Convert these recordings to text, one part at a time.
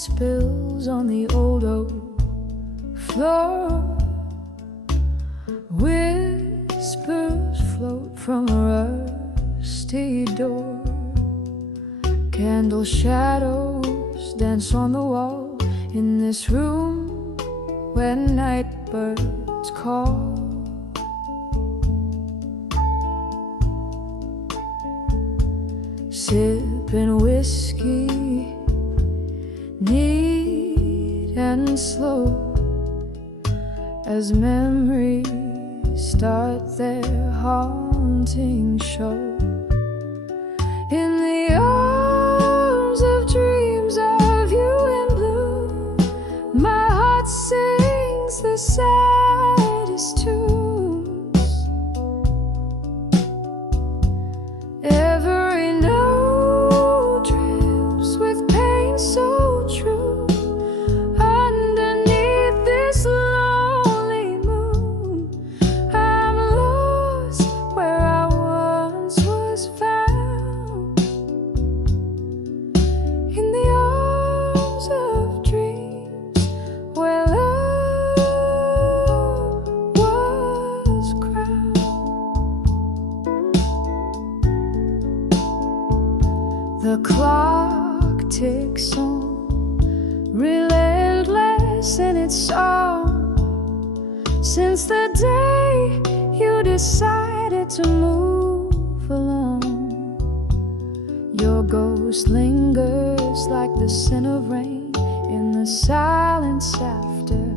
spills on the old oak floor. Whispers float from a rusty door. Candle shadows dance on the wall in this room where night birds call. Sipping whiskey, neat and slow, as memories start their haunting show. In the arms of dreams of you in blue, my heart sings the saddest tunes. Every note drips with pain so true. Underneath this lonely moon, I'm lost where I once was found. In the arms of dreams where love was crowned. The clock ticks on, relentless in its song, since the day you decided to move along. Your ghost lingers like the scent of rain in the silence after,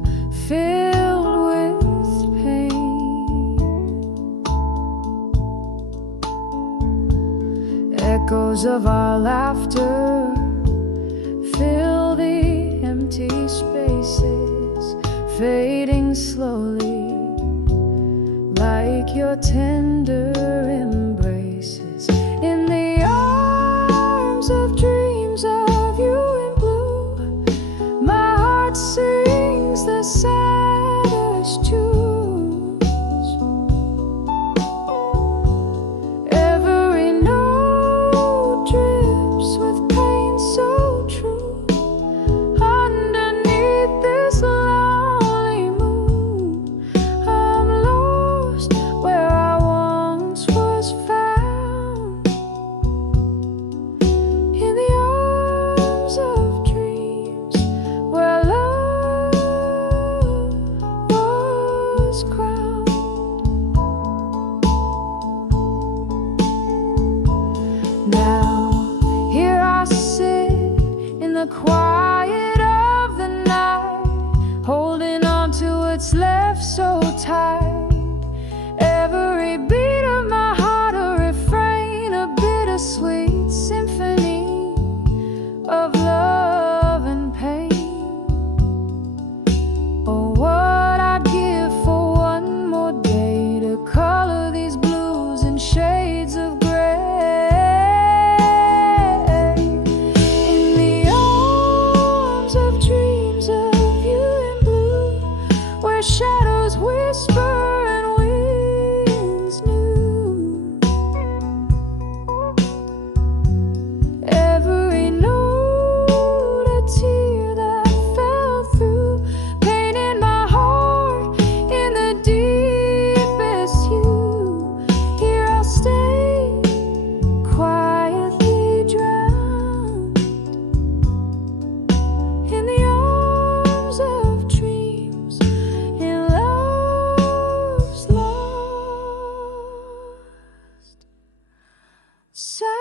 filled with pain. Echoes of our laughter fill the empty spaces, fading slowly like your tender embraces. In the arms of dreams of you in blue, my heart sings the saddest tunes. Every note drips with pain so true. Underneath this lonely moon, I'm lost where I once was found. In the arms of dreams where love was crowned. Now here I sit in the quiet of the night, holding on to what's left so tight. Every beat of my heart a refrain, a bittersweet symphony of love and pain. Oh, what I'd give for one more day to color these blues in shades of gray. In the arms of dreams of you in blue, where shadows whisper and winds new. Every note a tear that fell through, painting my heart in the deepest hue. Here I'll stay, quietly drowned in the arms of dreams, in love's lost sound.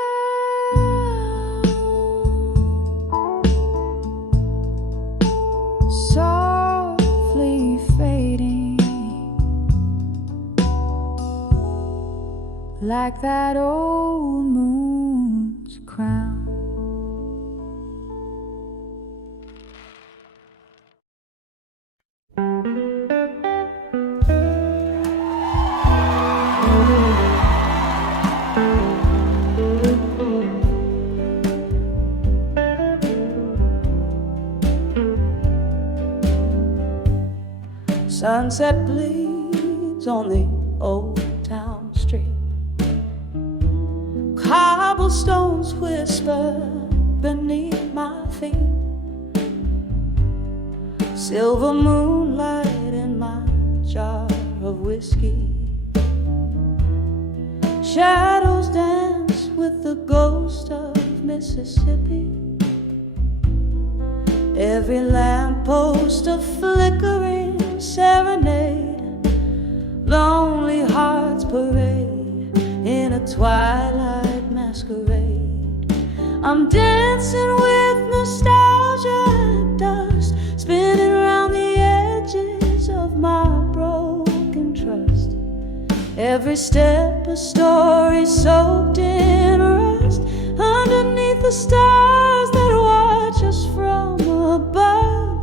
Softly fading like that old moon's crown. Sunset bleeds on the old town street. Cobblestones whisper beneath my feet. silver moonlight in my jar of whiskey. Shadows dance with the ghost of Mississippi. Every lamppost a flickering serenade. Lonely hearts parade in a twilight masquerade. I'm dancing with nostalgia dust, spinning around the edges of my broken trust. Every step a story soaked in rust, underneath the stars that watch us from above.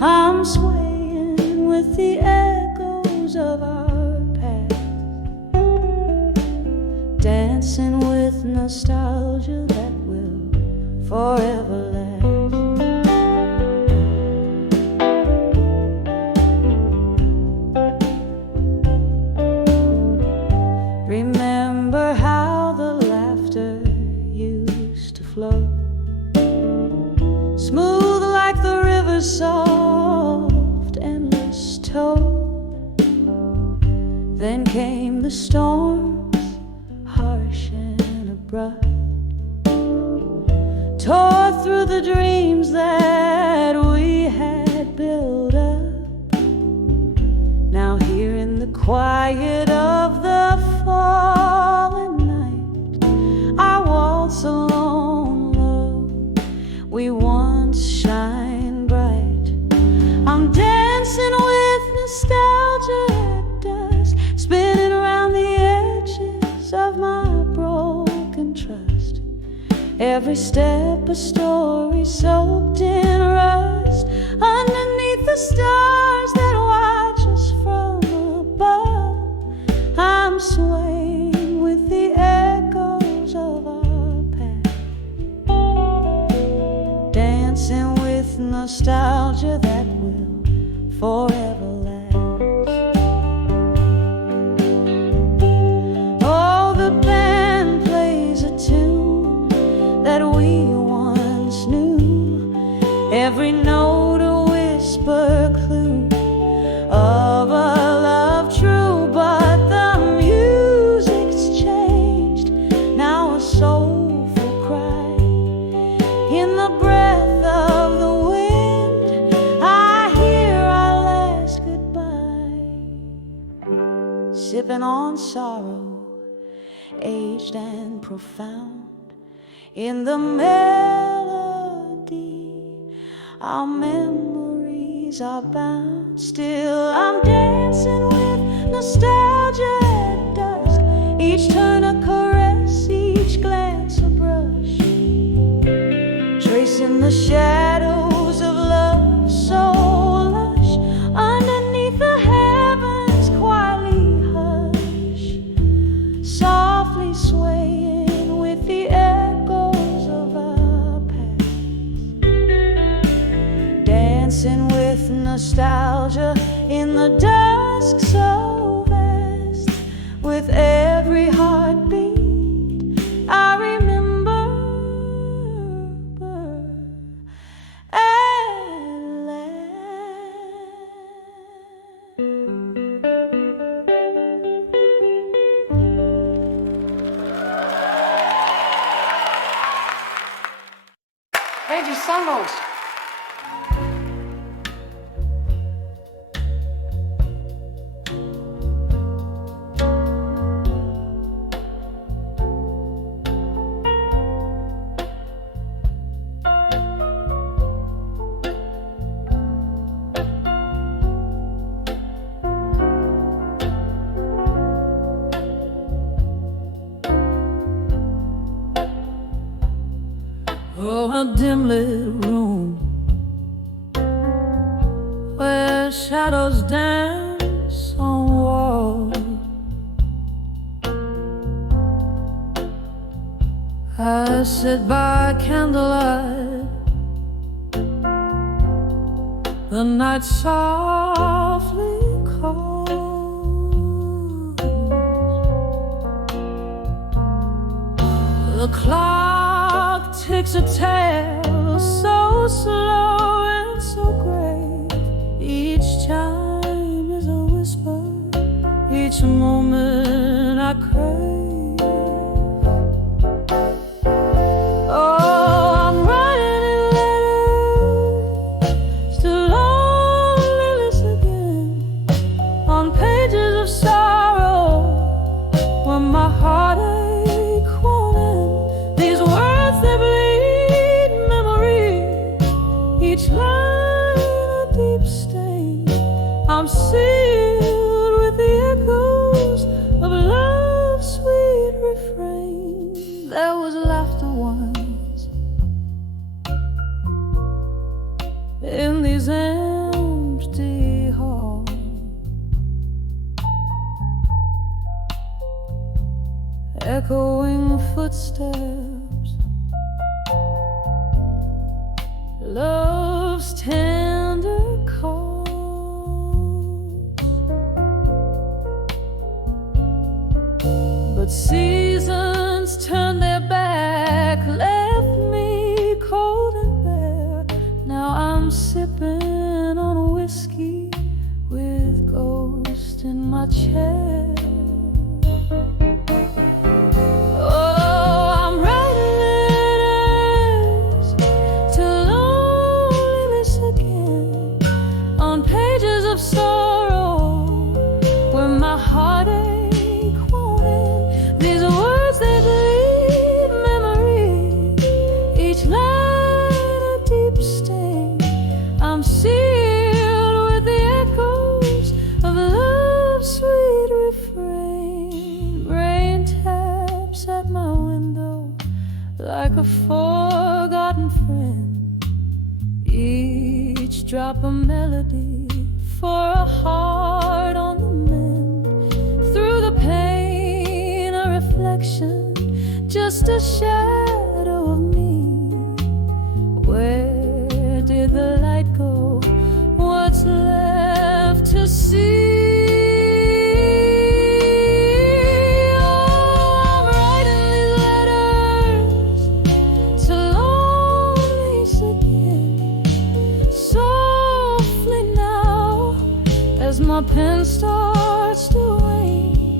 I'm swaying with the echoes of our past, dancing with nostalgia that will forever last. Remember how the laughter used to flow, smooth like the river's soft, endless tone. Then came the storms, harsh and abrupt, tore through the dreams that we had built up. Now here in the quiet of the fallen night, I waltz alone low, we once shine bright. I'm dancing with nostalgia at dusk, spinning around the edges of my broken trust. Every step a story soaked in rust, underneath the stars that watch us from above. I'm swaying with the echoes of our past, dancing with nostalgia that will forever last. Oh, the band plays a tune that we once knew, every note a whisper clue of a love true, but the music's changed, now a soulful cry. In the breath of the wind, I hear our last goodbye. Sipping on sorrow, aged and profound, in the melody our memories are bound. Still I'm dancing with nostalgia at dusk, each turn a caress, each glance a brush, tracing the shadows of love so lush, underneath the heavens quietly hush, softly swaying with the echoes of our past, dancing with nostalgia in the dusk so vast. With every heartbeat I remember at last. Renditions. Oh, a dim lit room where shadows dance on walls. I sit by candlelight, the night softly calls. The clock ticks a tale so slow and so grave. each line a deep stain. I'm sealed with the echoes of love's sweet refrain. There was laughter once in these empty halls, echoing footsteps, love's tender calls. But seasons turned their back, left me cold and bare. Now I'm sipping on a whiskey with ghosts in my chair. Oh, I'm writing letters to loneliness again, on pages of sorrow where my heartache won't end. These words that leave memory, each line a deep stain. I'm sealed with the echoes of love's sweet refrain. Rain taps at my window like a forgotten friend, each drop a melody for a heart on the mend. Through the pain a reflection, just a shadow of me. Where did the light go? What's left to see? Oh, I'm writing these letters to loneliness again, softly now as my pen starts to wane.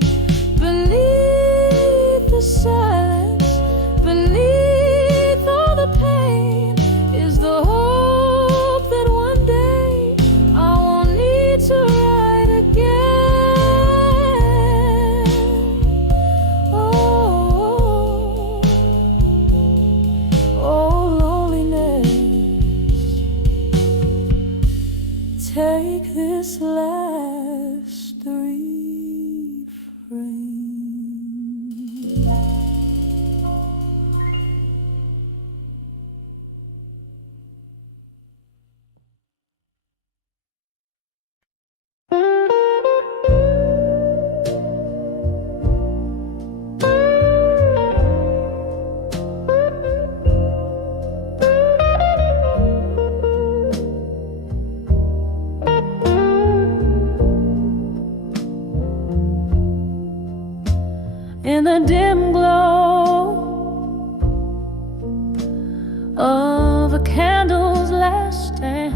Beneath the silence, beneath all the pain, is the hope that one day I won't need to write again. Oh, oh, loneliness, take this last refrain. In the dim glow of a candle's last stand,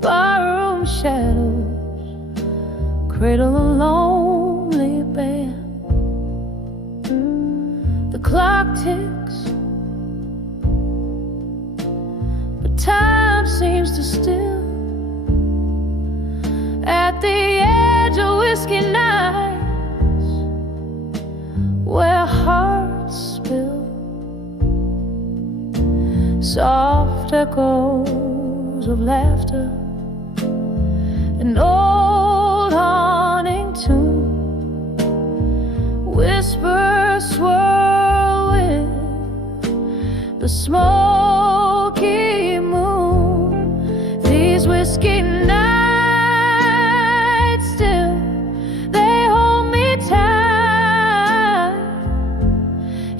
barroom shadows cradle a lonely band. The clock ticks, but time seems to still. At the edge of whiskey nights, where hearts spill, soft echoes of laughter, an old haunting tune, whispers swirl with the smoky moon. These whiskey nights,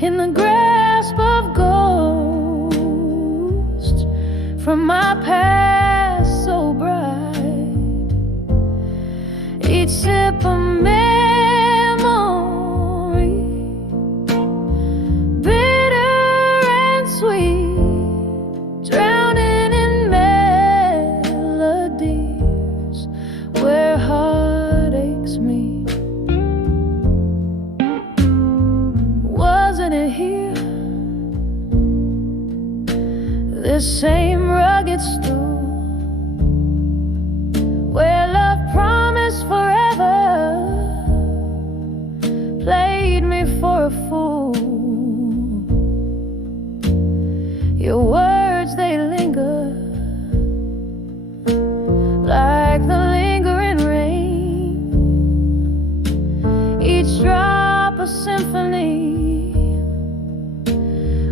in the grasp of ghosts from my past so bright. Each sip a memory, bitter and sweet, drowning in melodies where heartaches meet. Wasn't it here, this same rugged stool, where love promised forever played me for a fool? Your words, they linger like the lingering rain. Each drop a symphony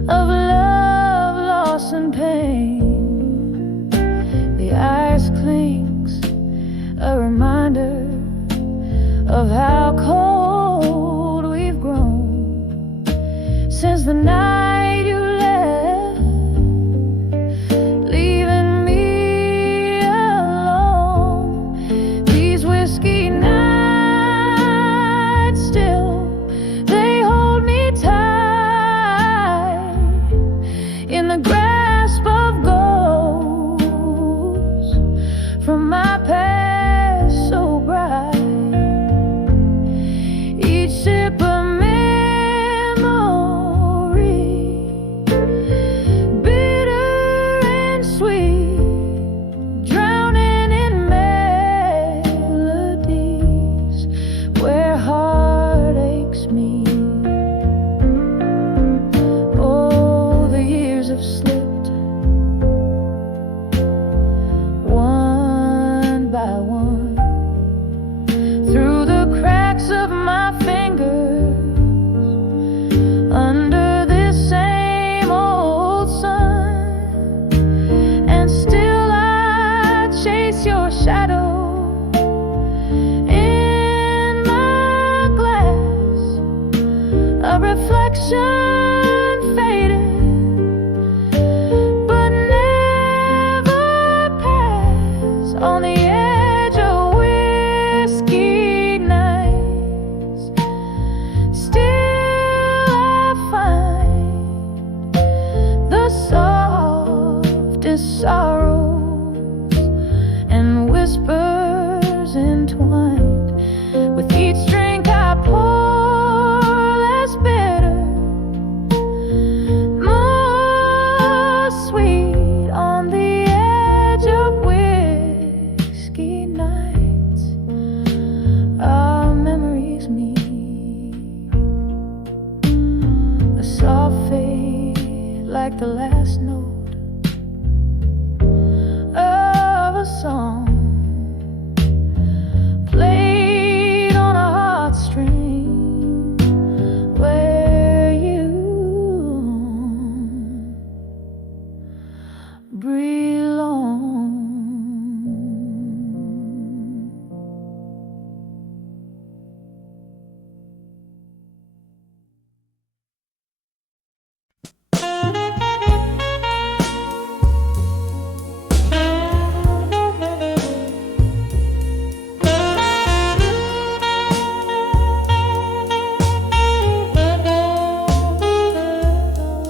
of love, loss, and pain. The ice clings, a reminder of how cold we've grown since the night you left, leaving me alone. These whiskey nights still, they hold me tight in the grasp of ghosts from my past so bright. Each sip of memory, bitter and sweet, drowning in melodies where heartaches meet. Oh, the years have slipped one by one through the cracks of my fingers, under this same old sun, and still I chase your shadow in my glass, a reflection faded but never pass on the edge of whiskey nights. Still I find the softest sorrows and whispers entwined. With each drink I pour, less bitter, more sweet on the edge of whiskey nights. Our memories meet, the soft fade like the last note of a song played on a heartstring where you belong.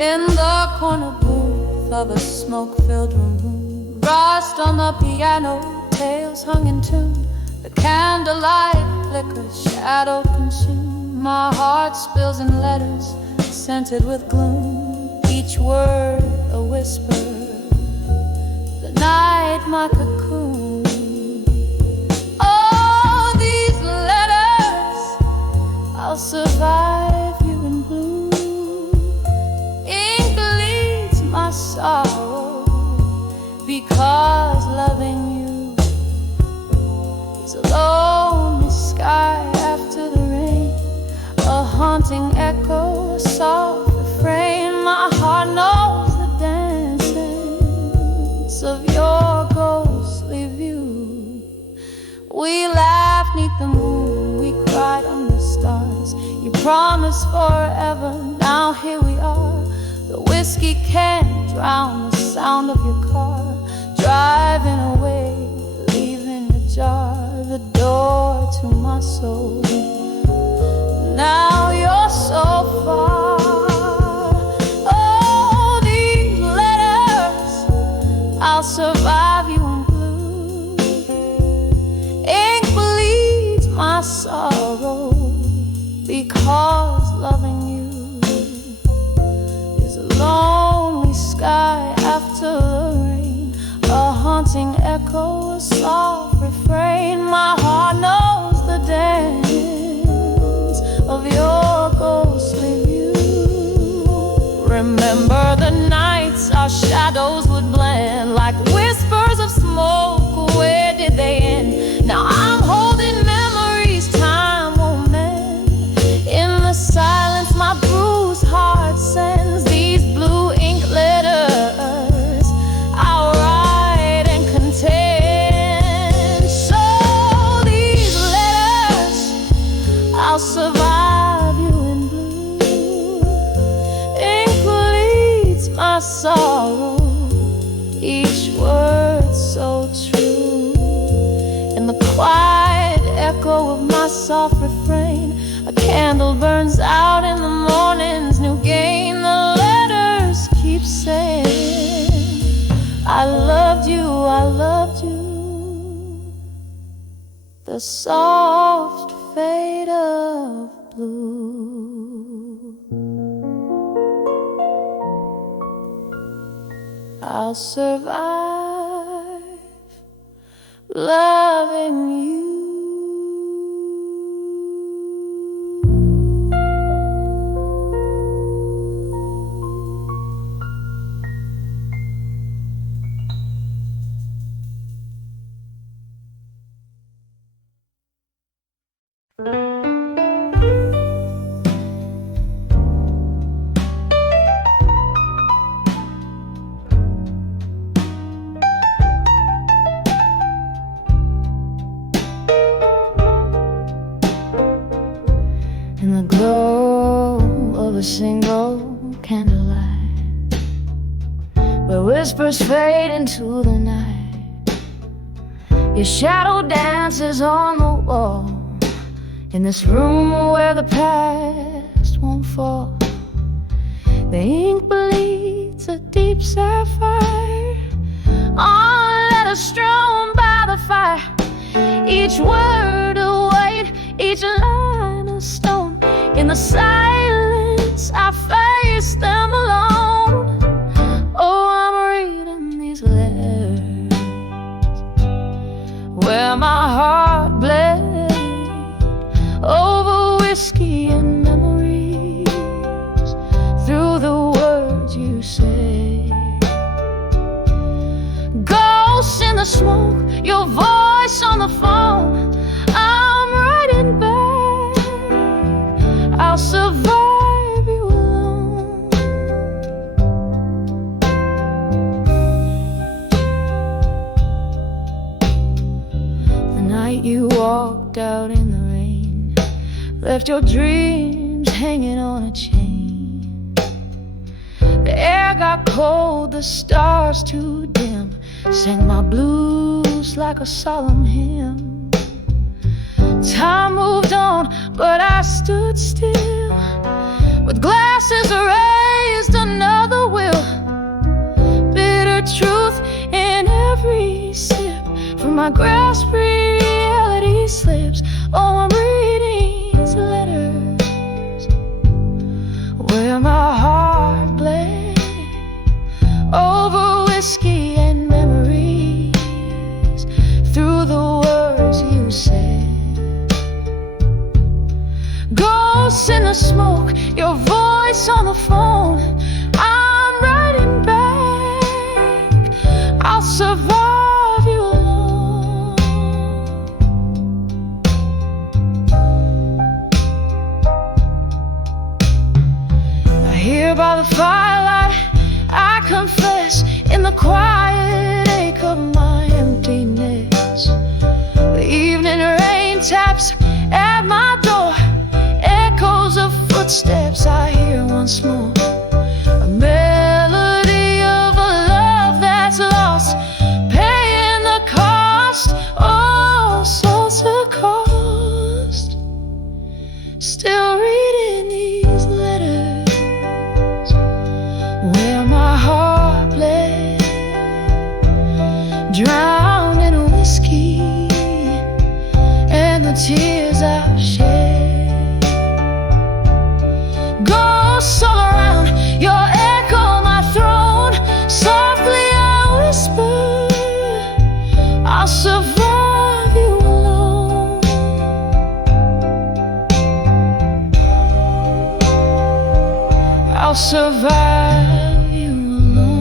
In the corner booth of a smoke-filled room, rust on the piano, tales hung in tune. The candlelight flickers, shadow consumed. My heart spills in letters, scented with gloom. Each word a whisper, the night my cocoon. Oh, these letters, I'll survive you in blue. Ink leads my sorrow, because loving you is a lonely sky after the rain, a haunting echo, a soft refrain. My heart knows the dance of your ghostly view. We laughed 'neath the moon, we cried under stars. You promised forever, now here we are. The whiskey can't drown the sound of your car, driving away, leaving ajar the door to my soul. Now you're so far. Oh, these letters, I'll survive you in blue. Ink bleeds my sorrow, because loving you is a lonely sky after the rain, a haunting echo, a soft refrain. My heart knows the dance of your ghostly view. my sorrow, each word so true. In the quiet echo of my soft refrain, a candle burns out in the morning's new gain. The letters keep saying, I loved you, I loved you. The soft fade of blue. I'll survive loving you. In the glow of a single candlelight, where whispers fade into the night, your shadow dances on the wall. In this room where the past won't fall, the ink bleeds a deep sapphire on letters strewn by the fire. Each word a weight, each line a stone. In the silence I face them alone. Oh, I'm reading these letters where my heart bled over whiskey and memories, through the words you say. Ghosts in the smoke, your voice on the phone. I'm writing back, I'll survive you alone. The night you walked out in the rain, left your dreams hanging on a chain. The air got cold, the stars too dim, sang my blues like a solemn hymn. Time moved on, but I stood still, with glasses raised, another will. Bitter truth in every sip, from my grasp reality slips. Oh, I'm reading these letters where my heart bled over whiskey and memories, through the words you said. Ghosts in the smoke, your voice on the phone. I'm writing back, I'll survive you alone. Here by the firelight, I confess, in the quiet ache of my emptiness. The evening rain taps at my door, echoes of footsteps I hear once more. A melody of a love that's lost, paying the cost, oh, such a cost. Still reading these letters where my heart bled, drowned in whiskey and the tears I've shed. Ghosts all around, your echo my throne. Softly I whisper, I'll survive you alone. I'll survive you alone.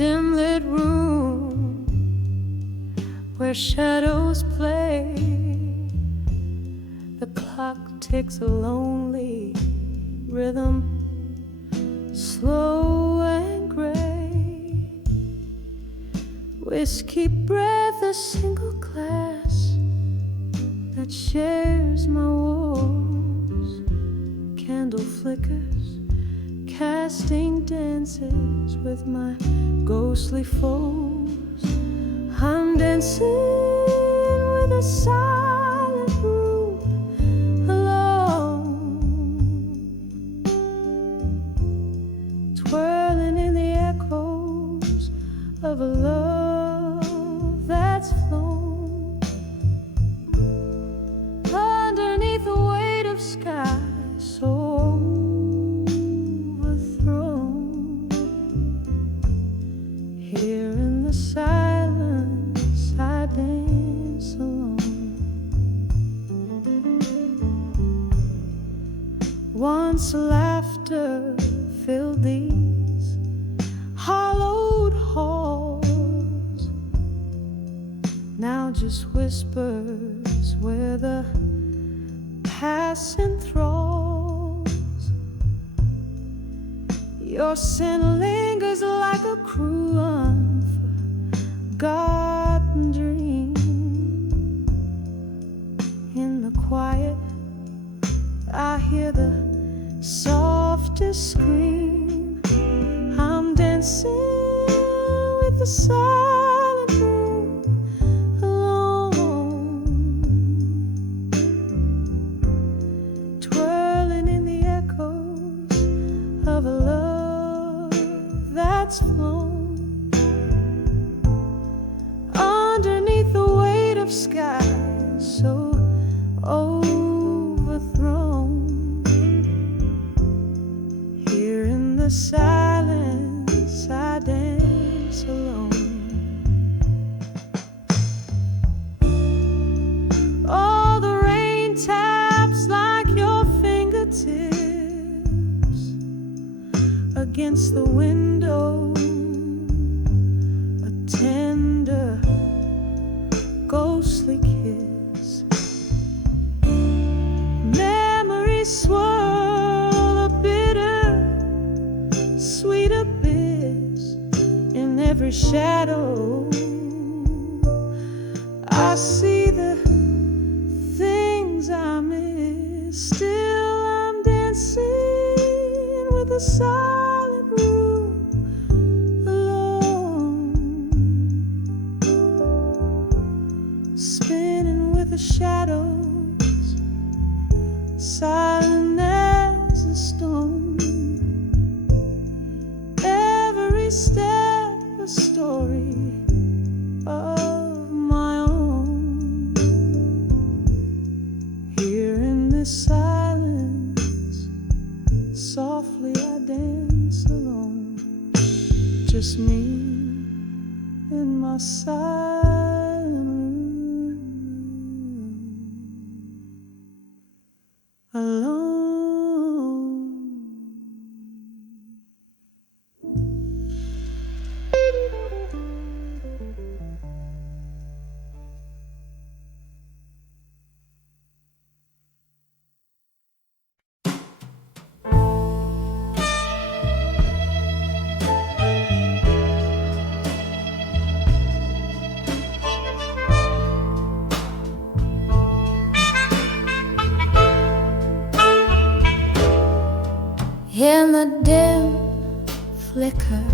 dim-lit room where shadows play. The clock takes a lonely rhythm, slow and gray. Whiskey breath, a single glass that shares my walls. Candle flickers, casting dances with my ghostly foes. I'm dancing with a silent room alone, twirling in the echoes of a love that's flown underneath the weight of sky so overthrown. Here in the silence I dance alone. Once laughter filled these hollowed halls, now just whispers where the past enthralls. Your scent lingers like a cruel unforgotten dream. In the quiet I hear the softest scream. I'm dancing with the silent room alone, twirling in the echoes of a love that's flown underneath the weight of sky so overthrown. Here in the silence I dance alone. All the rain taps like your fingertips against the window, a tender ghostly kiss. Memories swirl, a bitter sweet abyss. In every shadow I see the things I miss. Still I'm dancing with a silent room alone, spinning with the shadows, silent as a stone. Every step a story of my own. Here in this silence, softly I dance alone. Just me in my silent room alone. In the dim flicker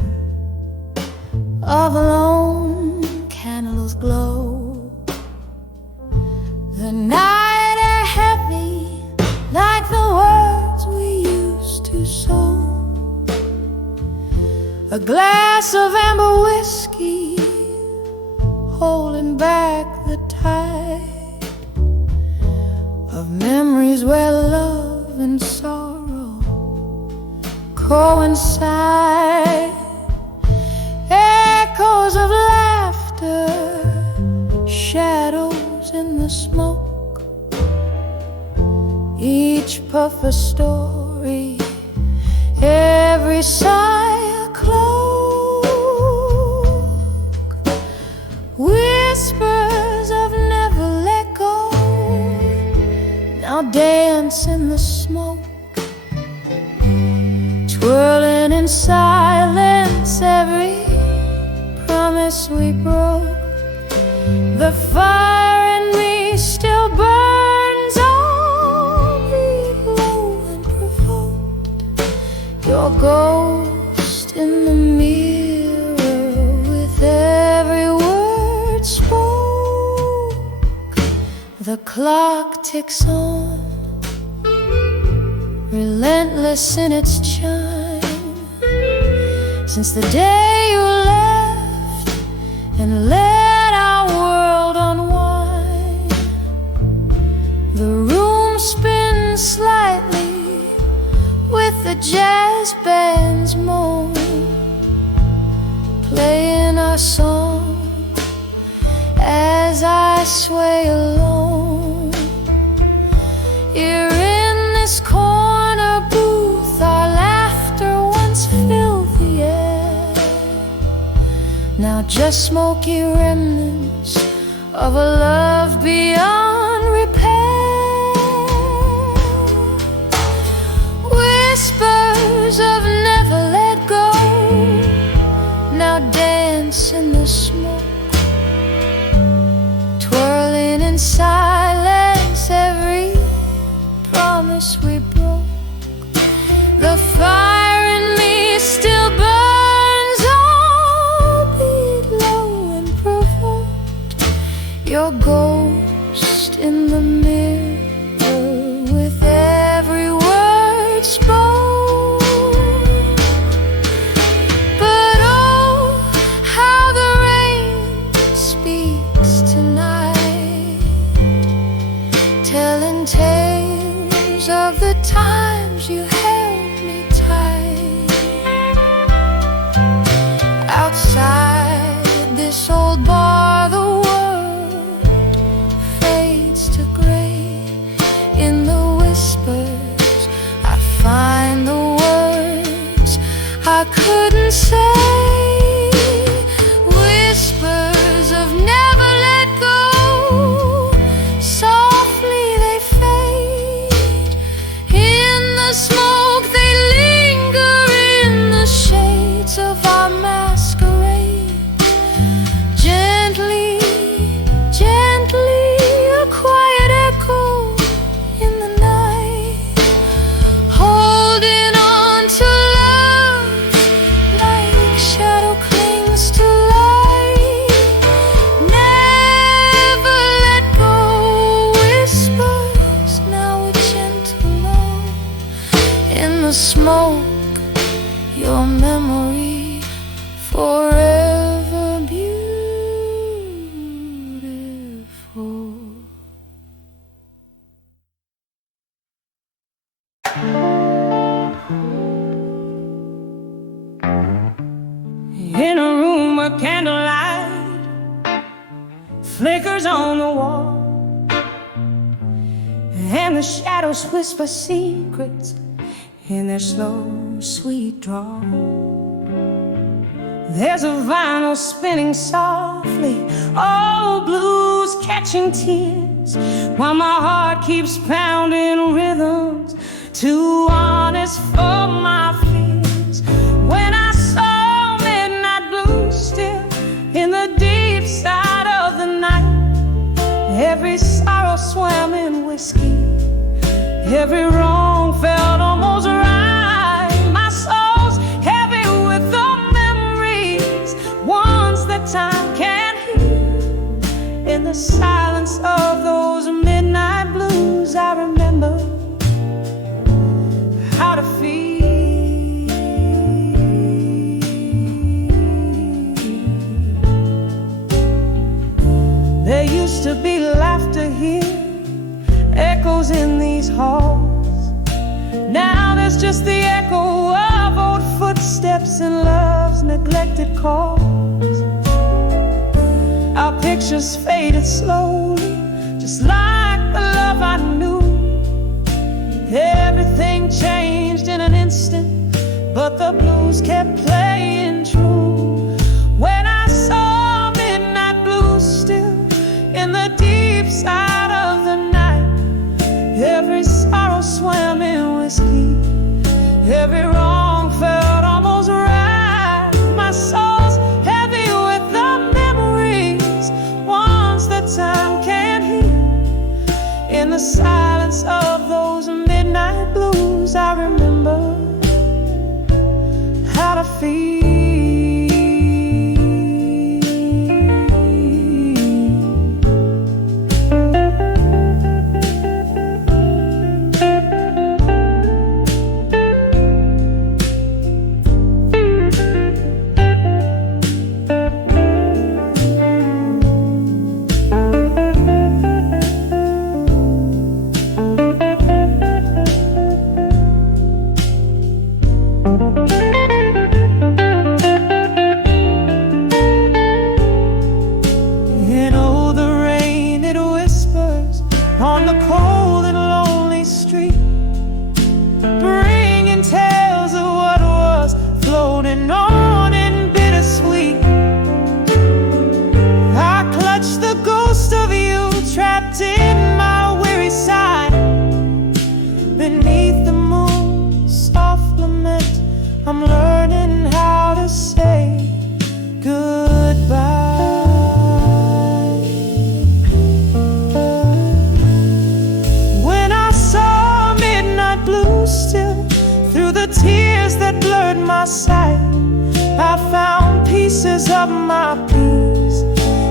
of a lone candle's glow, the night air heavy like the words we used to sow. A glass of amber whiskey holding back the tide of memories where love and sorrow coincide. Echoes of laughter, shadows in the smoke, each puff a story, every sigh a close. promise we broke. The fire in me still burns, I'll be low and provoked. Your ghost in the mirror with every word spoke. The clock ticks on, relentless in its chime, since the day you left and let our world unwind. The room spins slightly with the jazz band's moan, playing our song as I sway alone. You're in this corner booth, our laughter once filled the air, now just smoky remnants of a love beyond repair. Whispers of never let go now dance in the smoke, twirling in silence every promise we broke. The fire in me still burns, albeit low and provoked. Your ghost in the mirror with every word spoke. But oh, how the rain speaks tonight, telling tales of the times you held me tight. Outside this old bar, the world fades to gray. In the whispers, I find the words I couldn't say. Whispers of never let go, softly they fade. In the smoke they linger, in the shades of our masquerade. Gently, gently, a quiet echo in the night, holding on to love like shadow clings to light. Never let go. Whispers now a gentle lull. In the smoke, your memory forever beautiful. In a room where candlelight flickers on the wall, and the shadows whisper secrets in their slow, sweet drawl. There's a vinyl spinning softly, old blues catching tears, while my heart keeps pounding rhythms too honest for my fears. When I saw midnight blue still in the deep side of the night, every sorrow swam in whiskey, every wrong felt almost right. My soul's heavy with the memories, ones that time can't heal. In the silence of those midnight blues, I remember how to feel. There used to be laughter here, echoes in these halls. Now there's just the echo of old footsteps in love's neglected calls. Our pictures faded slowly, just like the love I knew. Everything changed in an instant, but the blues kept playing true. When I saw midnight blues still in the deep side of the night, every sorrow swam in whiskey, every wrong felt almost right. My soul's heavy with the of my peace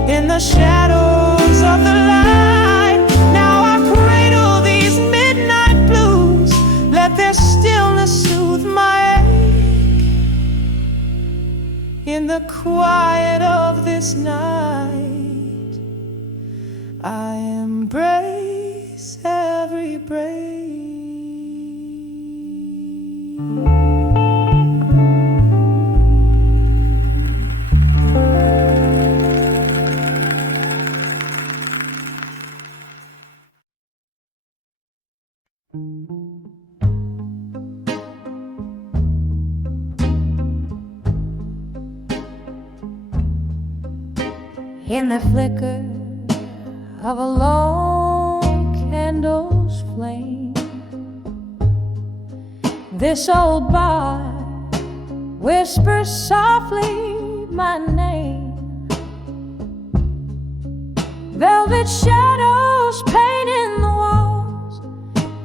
in the shadows of the light. Now I cradle these midnight blues, let their stillness soothe my ache. In the quiet of this night, I embrace every break. In the flicker of a lone candle's flame, this old bar whispers softly my name. Velvet shadows painting the walls,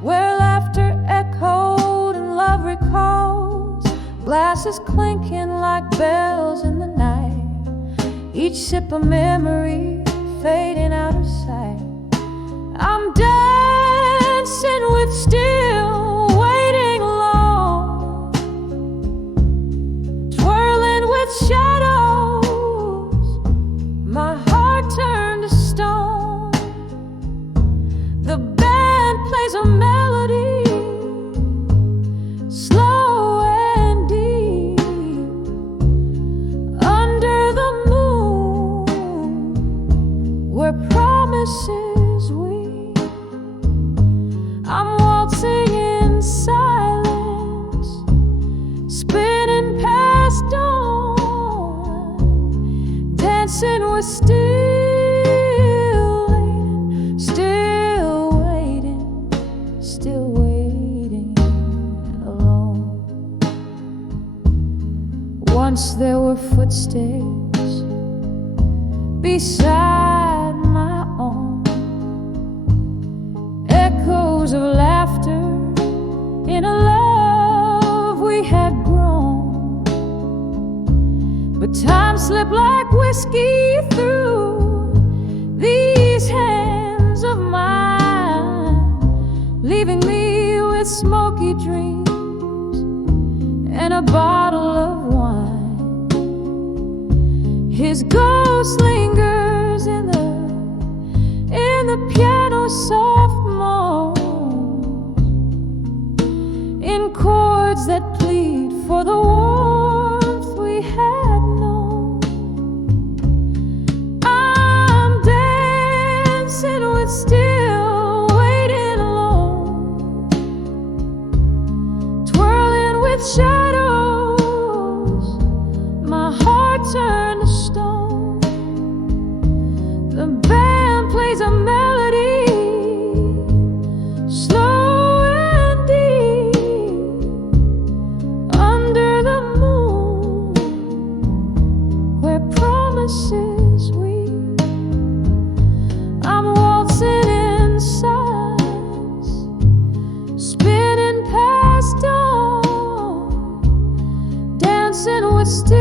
where laughter echoed and love recalls. Glasses clinking like bells in the night, each sip a memory fading out of sight. I'm dancing with still waiting long, twirling with shadows, my heart turned to stone. The band plays a melody, slow and deep, under the moon, where promises weep. I'm waltzing in silence, spinning past dawn, dancing with still waiting alone. Once there were footsteps beside my own, echoes of laughter in a love we had grown. But time slipped like whiskey through these hands of mine, leaving me with smoky dreams and a bottle of wine. His ghost lingers in the piano's soft moan, in chords that plead for the warmth we had known. I'm dancing with still waiting alone, twirling with shadows, my heart turned to stone. The band plays a melody, slow and deep, under the moon, where promises weep. I'm waltzing in silence, spinning past dawn, dancing with still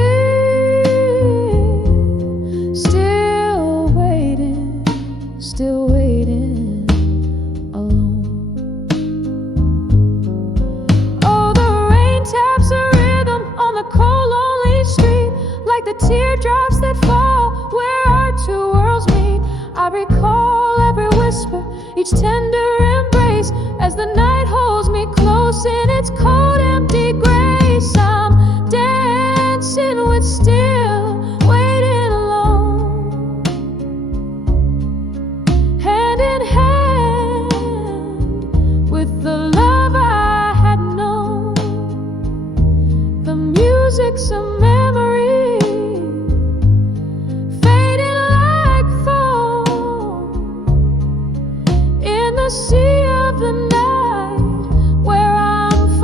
waiting alone. Oh, the rain taps a rhythm on the cold, lonely street, like the teardrops that fall where our two worlds meet. I recall every whisper, each tender embrace, as the night holds me close in its cold, empty grace. I'm dancing with still waiting alone, hand in hand with the love I had known. The music's a memory, fading like foam in the sea of the night, where I'm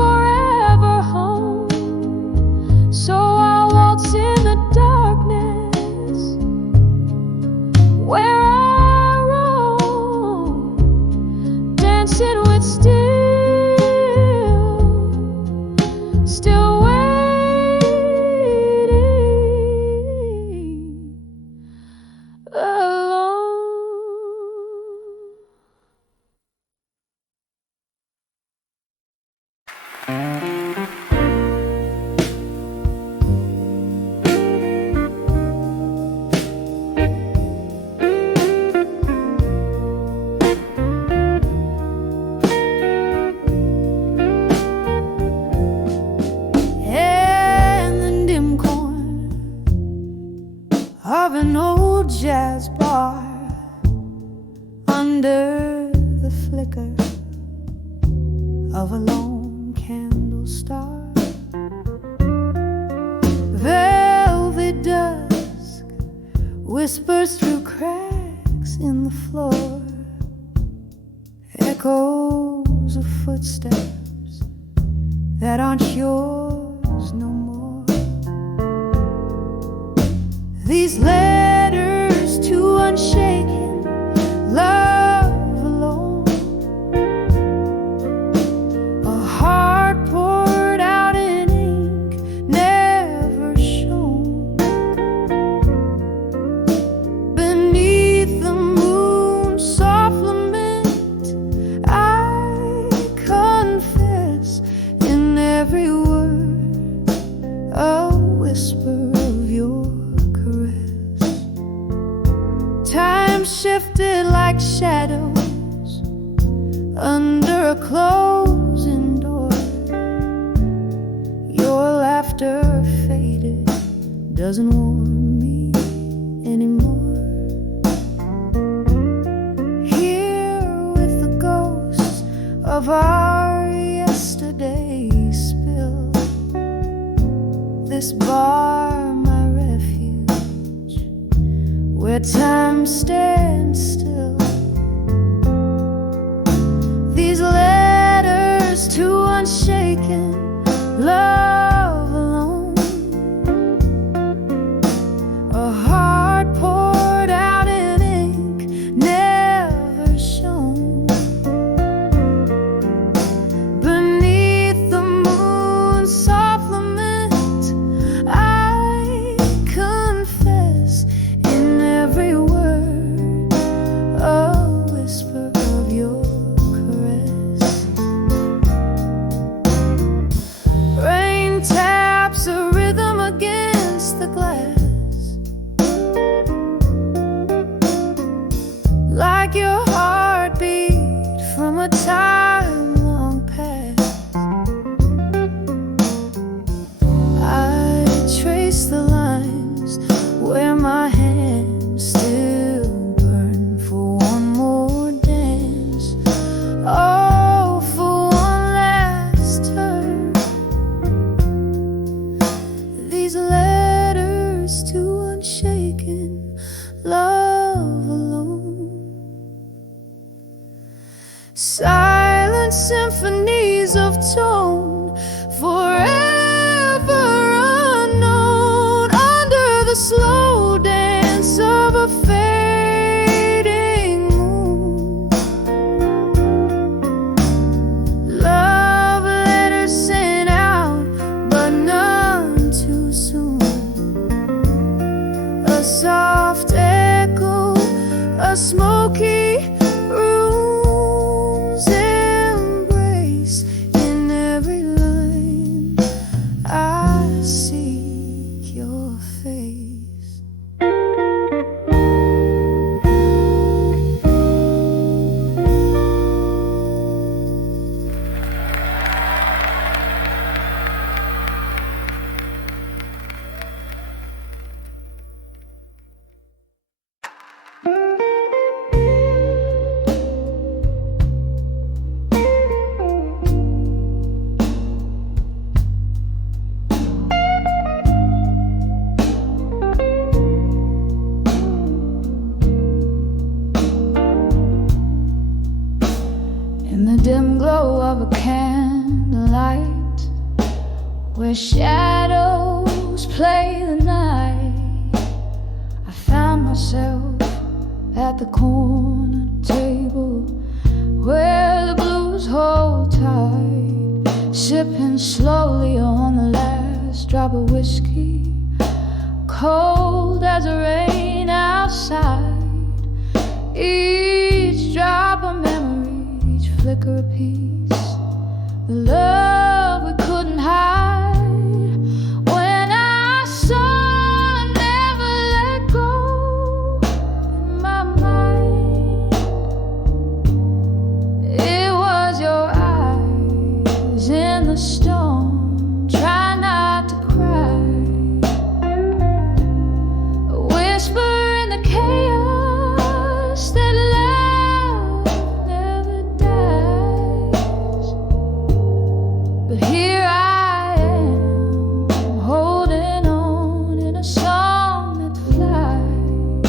of an old jazz bar under the flicker of a lone candle star. Velvet dusk whispers through cracks in the floor, echoes of footsteps that aren't yours no more. These letters to unshaken love alone, a heart poured out in ink never shown. Beneath the moon's soft lament, I confess in every word a whisper of your caress. Time shifted like shadows under a closing door. Your laughter faded, doesn't warm me anymore. Here with the ghosts of our yesterday spill, this bar my refuge, where time stands still. These letters to unshaken love alone, a heart poured out in ink never shown. Beneath the moon's soft lament, I confess in every word a whisper of your caress. Rain taps a rhythm against the glass, like your heartbeat from a time long past. I trace the lines where my hands still burn for one more dance. Oh, for one last turn. These letters to unshaken love alone, silent symphonies of tone, forever unknown, under the slow dance of a fading moon. Love letters sent out, but none too soon. A soft echo, a smoky room's embrace. In every line I seek your face. In the dim glow of a candlelight, where shadows play the night, I found myself at the corner table where the blues hold tight, sipping slowly on the last drop of whiskey, cold as the rain outside. Each drop a memory, each flicker a piece, the love we couldn't hide. When I saw never let go in my mind, it was your eyes in the storm. Try not to cry, a whisper the chaos that love never dies. But here I am, holding on in a song that flies.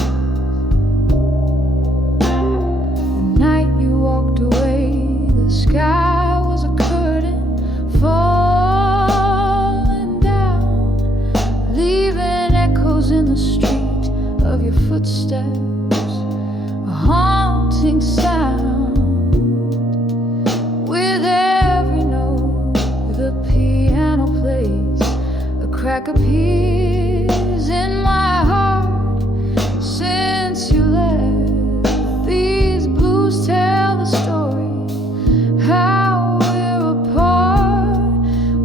The night you walked away, the sky was a curtain falling down, leaving echoes in the street of your footsteps, a haunting sound. With every note the piano plays, a crack appears in my heart. Since you left, these blues tell the story how we're apart.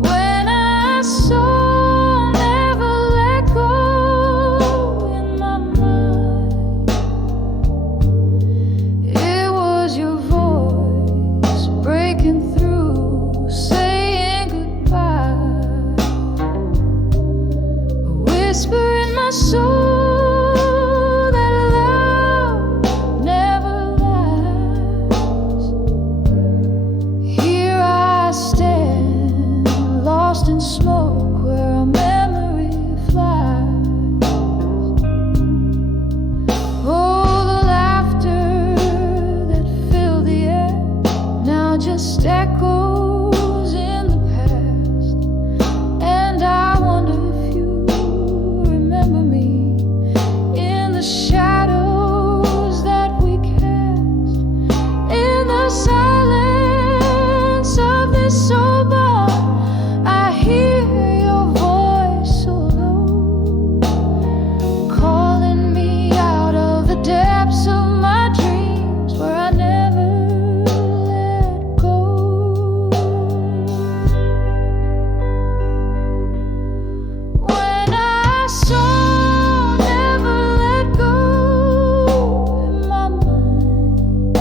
When I saw never let go in my mind, it was your voice breaking through, saying goodbye. A whisper in my soul that love never lies. Here I stand, lost in smoke, where a memory flies. Oh, the laughter that filled the air now just echoes in the past. And I wonder if you remember me in the shadows that we cast, in the silence of this soul bar. I hear your voice so low, calling me out of the depths of my dreams where I never let go. When I saw never let go in my mind,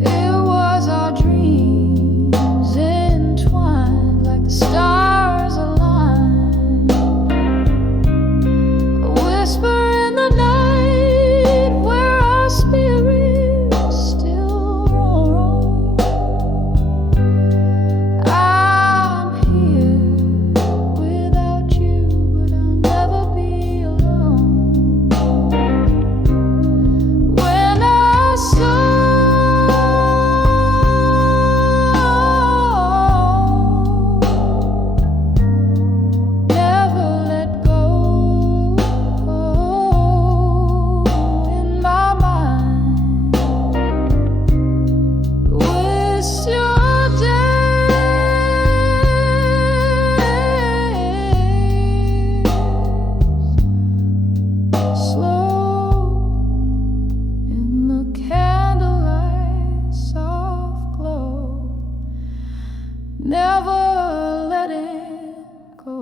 it was our dreams entwined like the stars aligned. A whisper in the night where our spirits still roam. I'm here without you, but I'll never be alone. When I saw never let go in my mind, was your days slow in the candlelight soft glow, never let it go.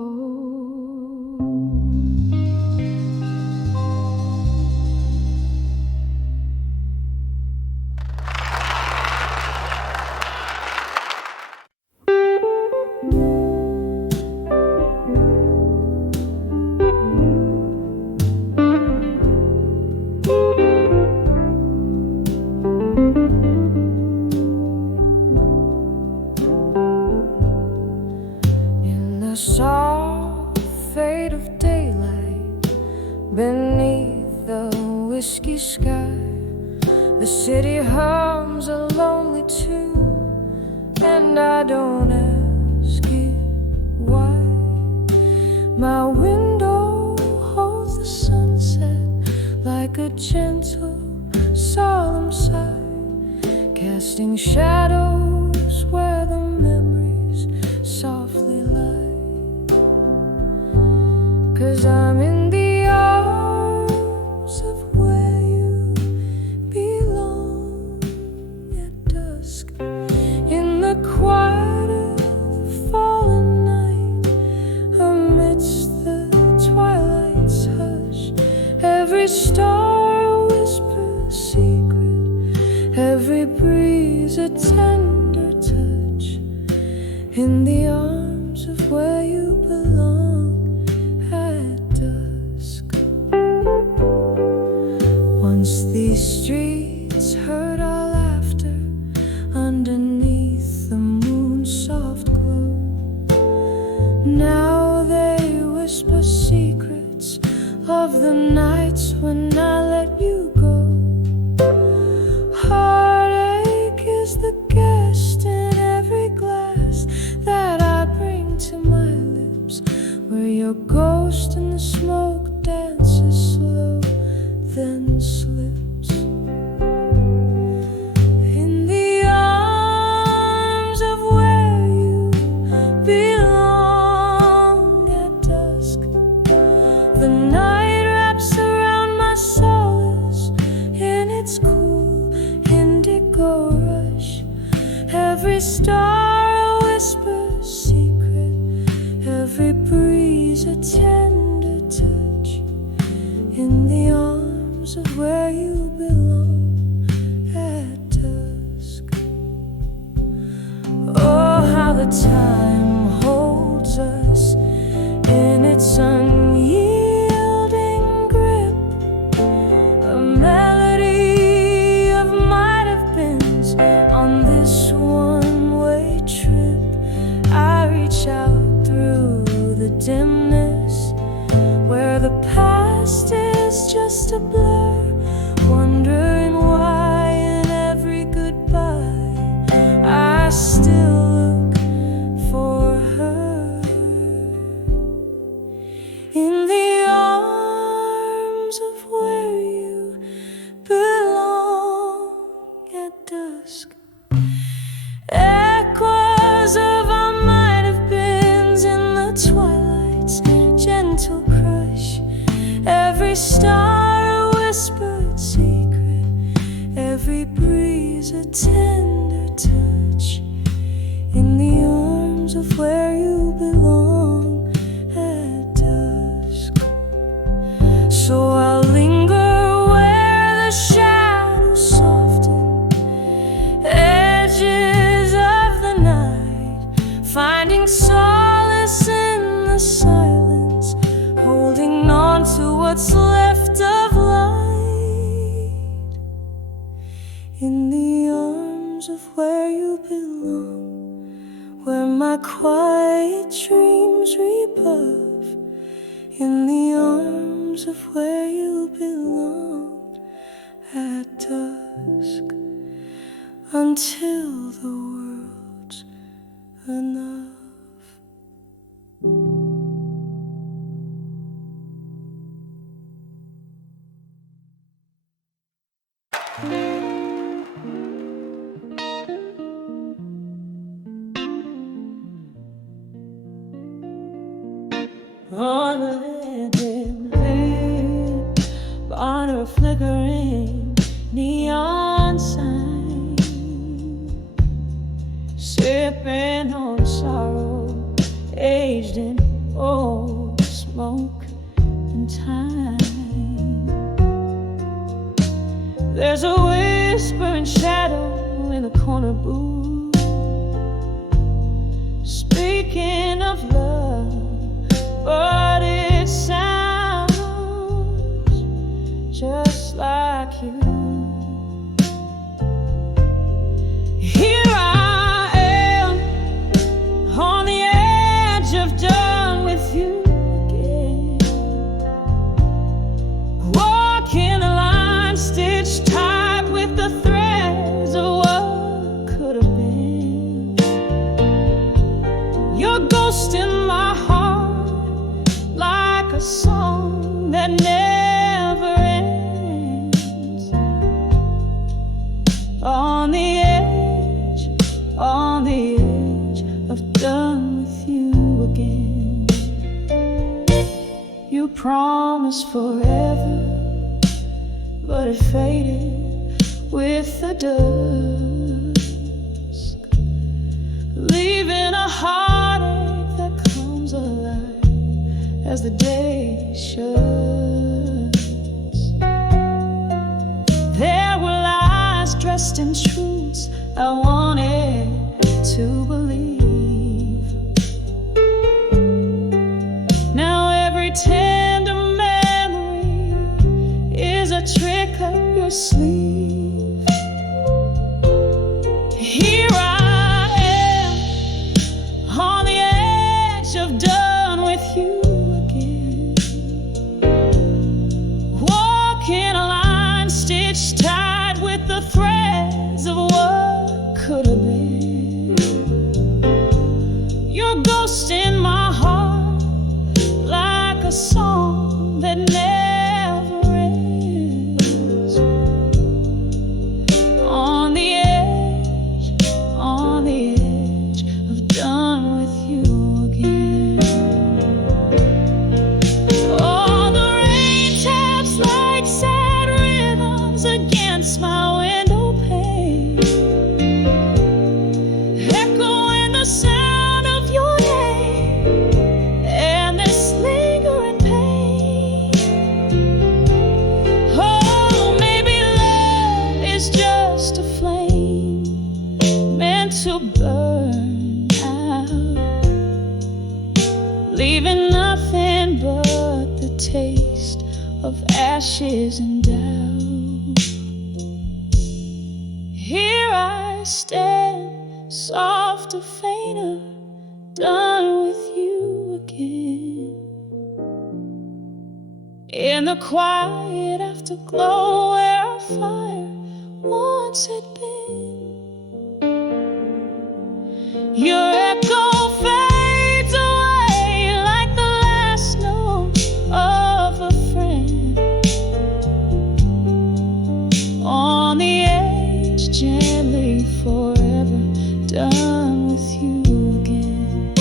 In the soft fade of daylight, beneath the whiskey sky, the city hums a lonely tune, and I don't ask it why. My window holds the sunset like a gentle, solemn sigh, casting shadows where the memories softly lie. 'Cause I'm in the arms of where you belong at dusk, in the quiet of the fallen night, amidst the twilight's hush. Every star a whisper, a secret, every breeze a tender touch, in the arms of where you belong at dusk. nights when I let you go. Heartache is the guest in every glass that I bring to my lips, where your ghost in the smoke dances slow, then slips. In the arms of where you belong at dusk, the night wraps around my solace in its cool indigo rush. Every star a whisper secret, every breeze a tender touch. In the arms of where you belong at dusk. Oh, how the time holds us in its unyielding grip, a melody of might have beens on this one-way trip. I reach out through the dimness where the past is just a blur, wondering why in every goodbye I still look for her. In the arms of where you belong at dusk. Echoes of our might have beens in the twilight's gentle crush. Every star a whispered secret, every breeze a tender touch. In the arms of where you belong at dusk. So I'll linger where the shadows soften, edges of the night, finding solace in the silence, holding on to what's left of light. In the arms of where you belong, where my quiet dreams rebuff. In the arms of where you belong at dusk, until the world's enough. On the dim lamp, under a flickering neon sign, sipping on sorrow, aged in old smoke and time. There's a whispering shadow in the corner booth, speaking of love, but it sounds just like you. Here I am, on the edge of done with you again, walking a line stitched tight with the threads of what could have been. Your ghost in my heart, like a song that never ends. On the edge of done with you again. You promised forever, but it faded with the dusk, leaving a heartache that comes alive as the day shuts. There were lies dressed in truths I wanted to believe. Now every tender memory is a trick up your sleeve. Here I am, on the edge of done with you again, each tied with the threads of what could have been. Your ghost in my heart, like a song that never ends. On the edge of done with you again. All the rain taps like sad rhythms against my window pane, echoing the sound of your name and this lingering pain. Oh, maybe love is just a flame meant to burn out, leaving nothing but the taste of ashes and doubt. Here I stand, soft, a fainter, done with you again. In the quiet afterglow where our fire once had been. Your echo fades away like the last note of a friend. On the edge, gently, forever, done with you again.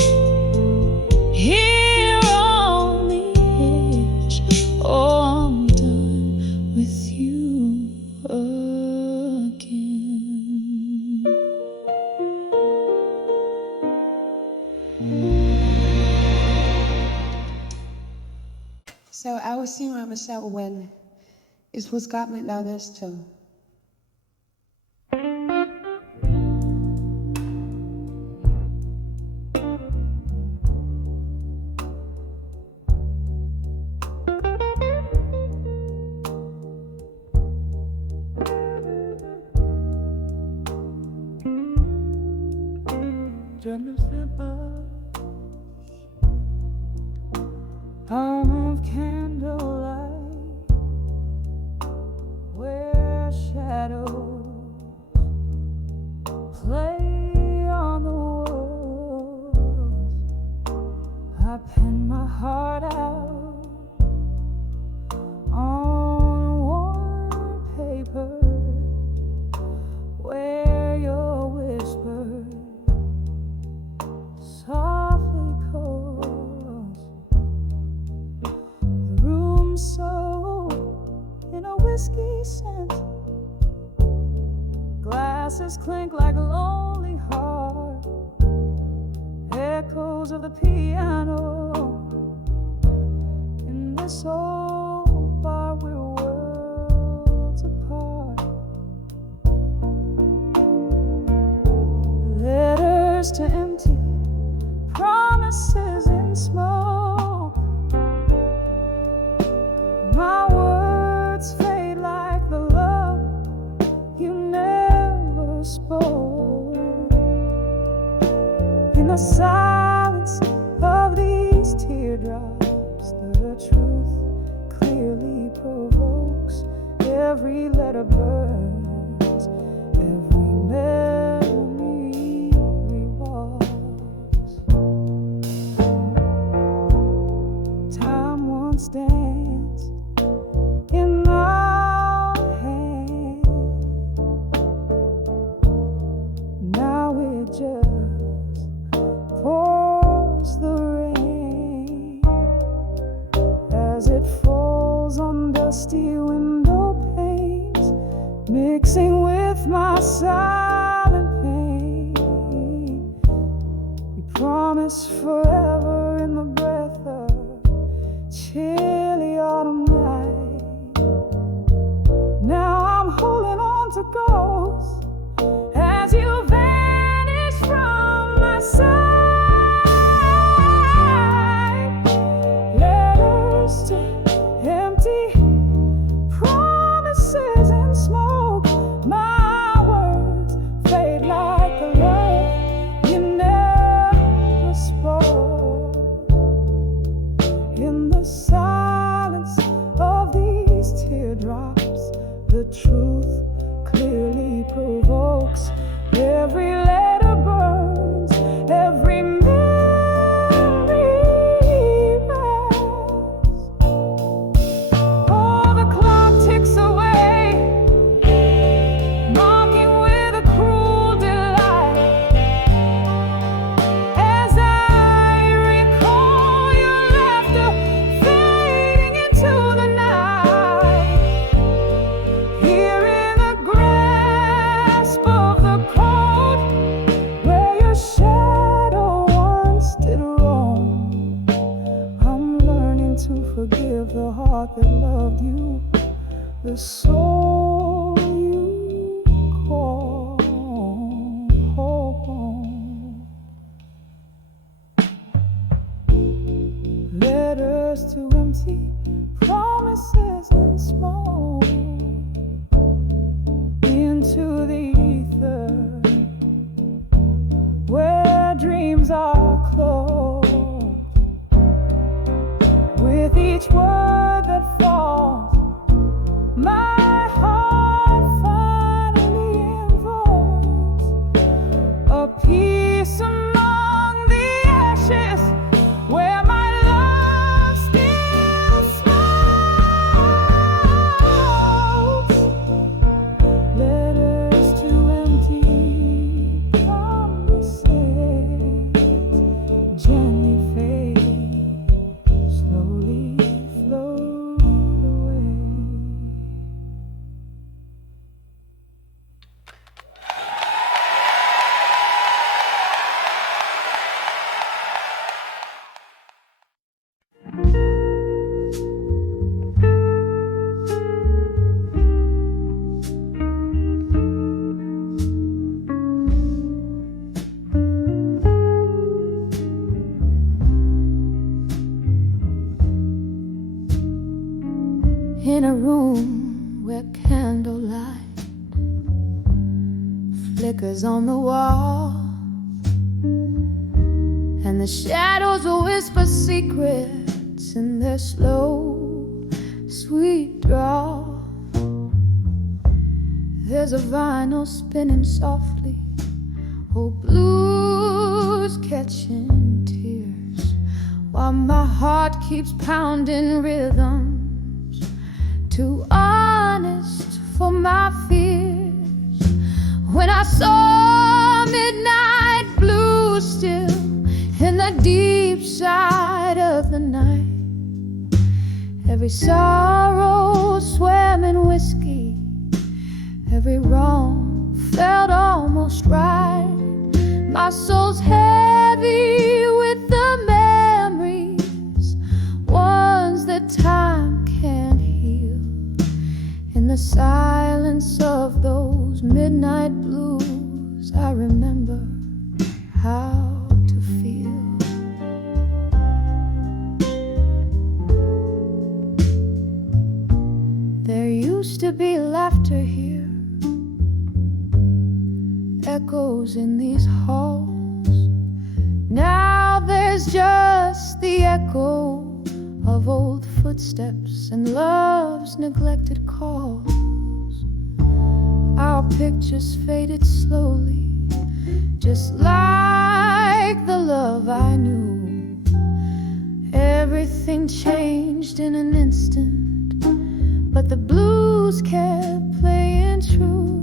Here on the edge, oh, I'm done with you again. So I was seeing myself when it was got me down this too. Just a simple home of candlelight, where shadows play on the walls. I pen my heart out on warm paper, where your whispers softly calls. The room soaked in a whiskey scent, glasses clink like a lonely heart, echoes of the piano in this old bar. We're worlds apart. Letters to empty, promises in smoke. My words fade like the love you never spoke. In the silence of these teardrops, the truth clearly provokes. Every letter burns, every memory revolves. Time once danced in our hands, now it just pours the rain as it falls on dusty window panes, mixing with my silent pain. You promise forever in the breath of chilly autumn night. Now I'm holding on to ghosts as you vanish from my sight. Letters to empty, promises in smoke. My words fade like the love you never spoke. In the silence of these teardrops, the truth the soul you call home. Letters to empty promises and smoke into the ether where dreams are closed. With each word that falls, my heart finally invokes a peace among the ashes where my love still smokes. Letters to empty promises gently fade, slowly float away. In a room where candlelight flickers on the wall, and the shadows will whisper secrets in their slow, sweet drawl. There's a vinyl spinning softly, old blues catching tears, while my heart keeps pounding rhythms too honest for my fears. When I saw midnight blue still in the deep side of the night, every sorrow swam in whiskey, every wrong felt almost right. My soul's heavy with the memories, ones that time can't heal. In the silence of those midnight blues, I remember how to feel. There used to be laughter here, echoes in these halls. Now there's just the echo of old footsteps and love's neglected calls. Our pictures faded slowly, just like the love I knew. Everything changed in an instant, but the blues kept playing true.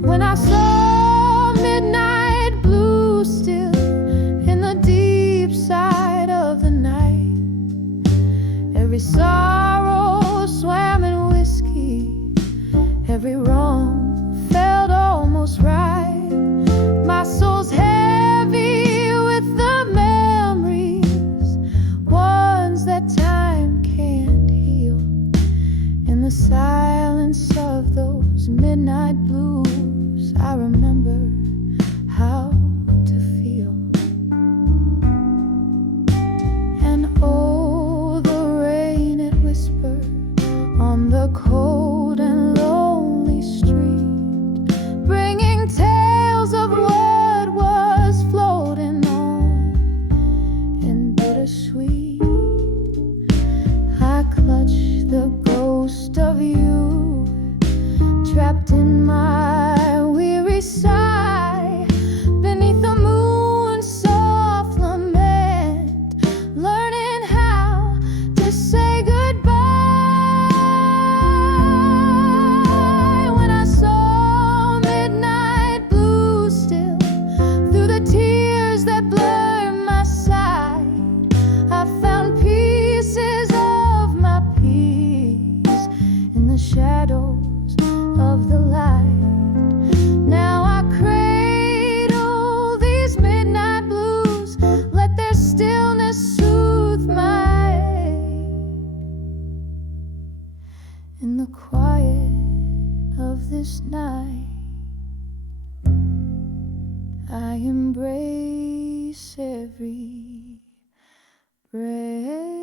When I saw midnight blue still in the deep side of the night, every sorrow swam in whiskey, every wrong felt almost right. My soul's heavy with the memories, ones that time can't heal. In the silence of those midnight blues, I remember how to feel. And oh, the rain it whispered on the cold and lonely street, bringing tales of what was floating on in bittersweet. I clutch the ghost of you, trapped in my weary sigh, beneath the moon's soft lament, learning how to say goodbye. When I saw midnight blue still, through the tears that blurred my sight, I found pieces of my peace in the shadows of the light. In the quiet of this night, I embrace every breath.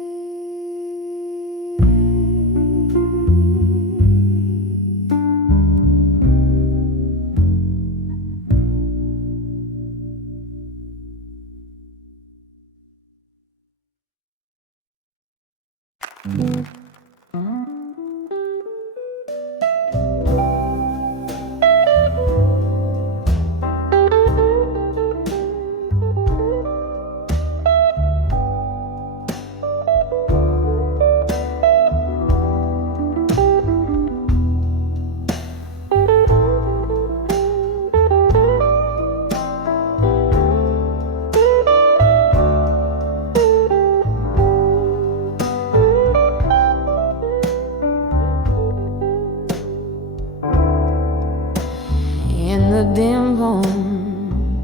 In the dim room,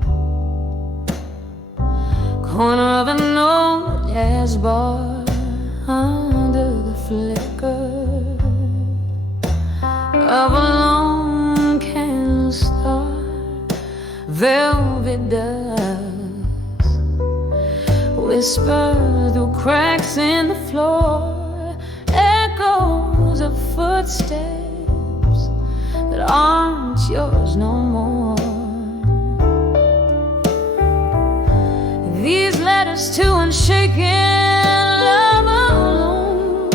corner of an old jazz bar, under the flicker of a lone candle star, velvet dust whisper through cracks in the floor, echoes of footsteps that aren't yours no more. These letters to unshaken love alone,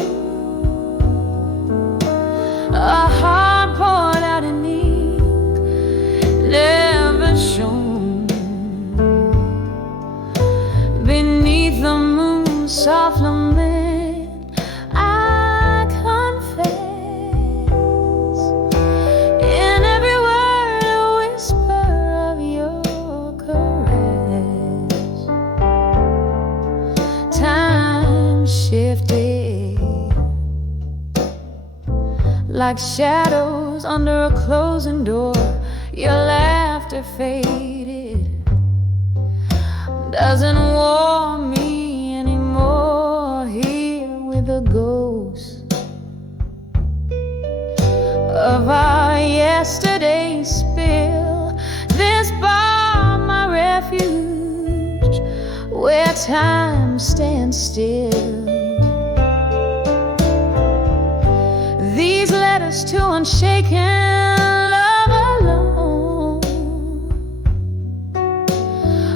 a heart poured out in ink, never shown. Beneath the moon's soft lament, I confess, in every word a whisper of your caress. Time shifted like shadows under a closing door. Your laughter faded, doesn't warm me anymore. Here with the ghost of our yesterday spill, this bar my refuge, where time stands still. These letters to unshaken love alone,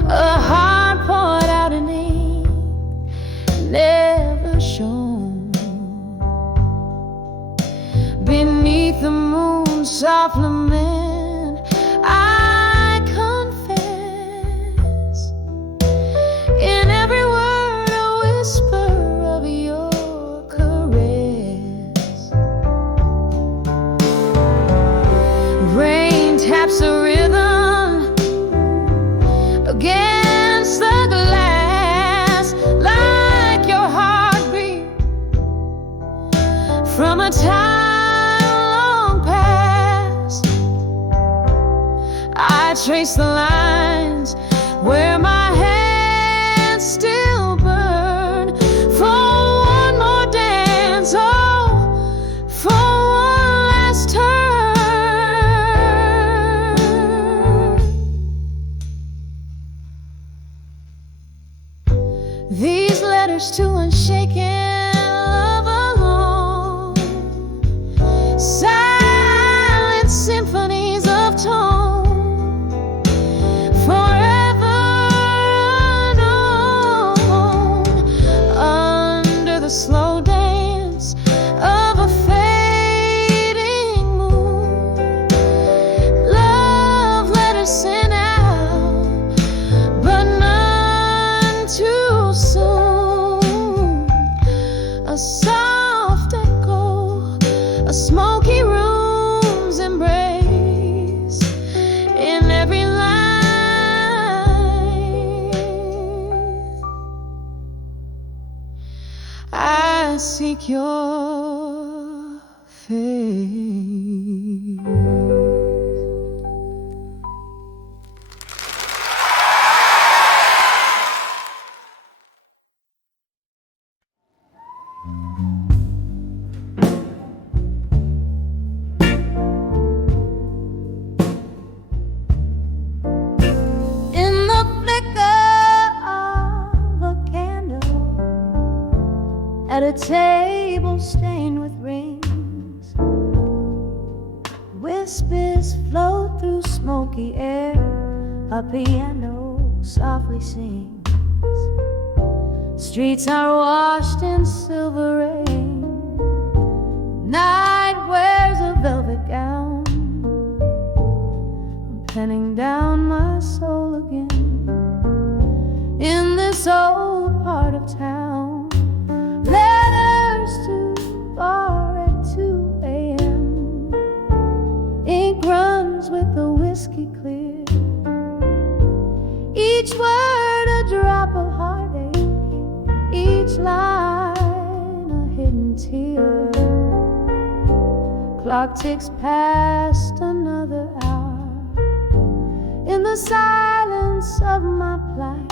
a heart poured out in ink, never shown. Beneath the moon's soft lament, I confess, in every word a whisper of your caress. Rain taps a rhythm against the glass, like your heartbeat from a time long past. I trace the lines where my hands still burn for one more dance, oh, for one last turn. These letters to unshaken love alone, silent symphonies of tone, forever unknown, under the slow dance of a fading moon. Love letters sent out, but none too soon. A soft echo, a smoky room's embrace, in every line I seek your face. the table stained with rings. Whispers float through smoky air. A piano softly sings. Streets are washed in silver rain. Night wears a velvet gown. I'm penning down my soul again in this old part of town. Letters to bar at 2 a.m. Ink runs with the whiskey clear. Each word a drop of heartache, each line a hidden tear. Clock ticks past another hour in the silence of my plight.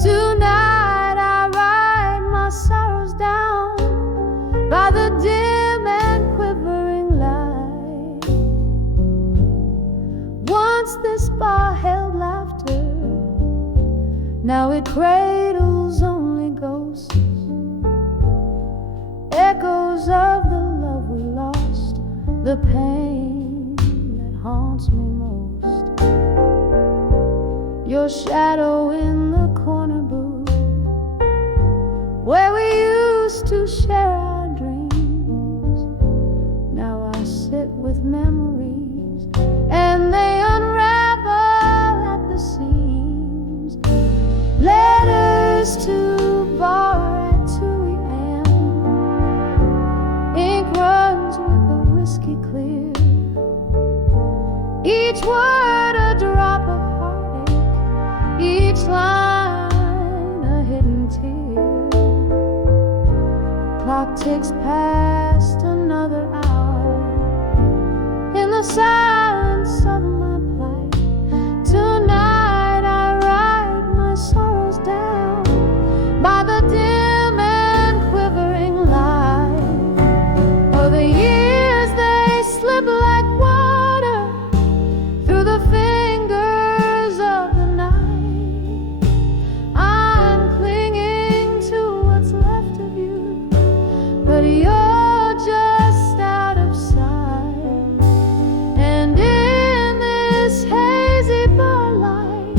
Tonight I write my sorrows down by the dim and quivering light. Once this bar held laughter, now it cradles only ghosts, echoes of the love we lost, the pain that haunts me most. Your shadow in the corner booth, where we used to share our dreams. Now I sit with memories, and they unravel at the seams. Letters to bar at 2 a.m. Ink runs with the whiskey clear. Each word a drop of heartache, each line a hidden tear. Clock ticks past another hour in the silence of my plight. Tonight I write my sorrows down by the dim and quivering light. Oh, the years they slip like water through the fingers of the night. I'm clinging to what's left of you, but you're just out of sight. And in this hazy bar light,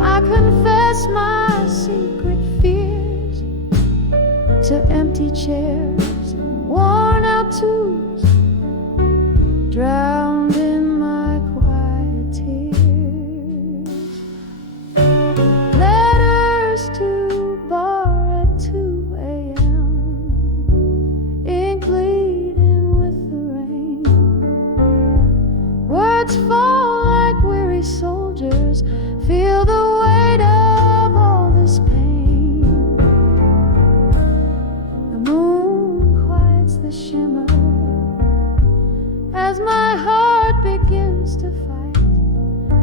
I confess my secret fears to empty chairs and worn out tunes, drowned in my quiet tears. Letters to bar at 2 a.m. Ink bleeding with the rain. Words fall like weary soldiers, feel the weight of all this pain. The moon quiets the shimmer as my heart begins to fight.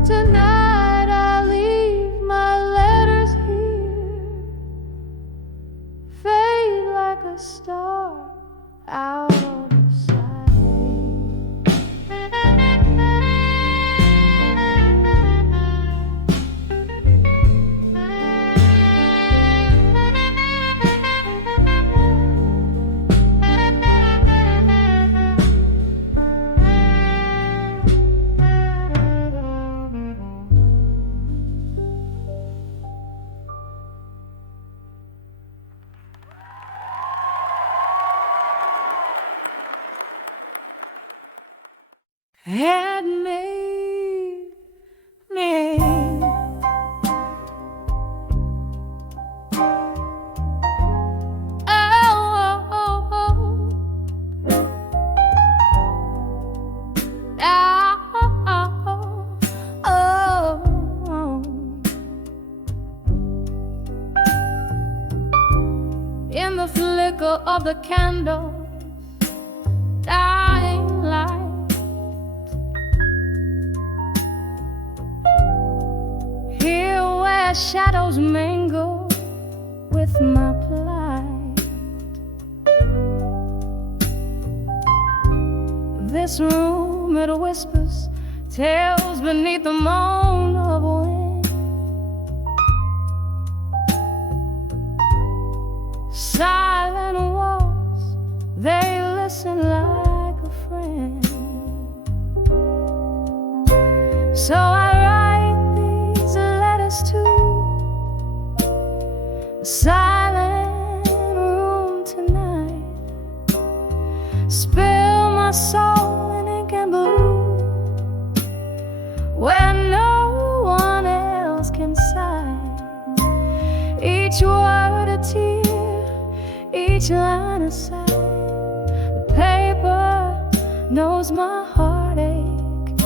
Tonight I leave my letters here, fade like a star out of sight. Had made me in the flicker of the candle, dying light. Here where shadows mingle with my plight. This room, it whispers tales beneath the moan of wind. Silent listen like a friend. So I write these letters to the silent room tonight. Spill my soul in ink and blue, where no one else can sigh. Each word a tear, each line a sigh. The paper knows my heartache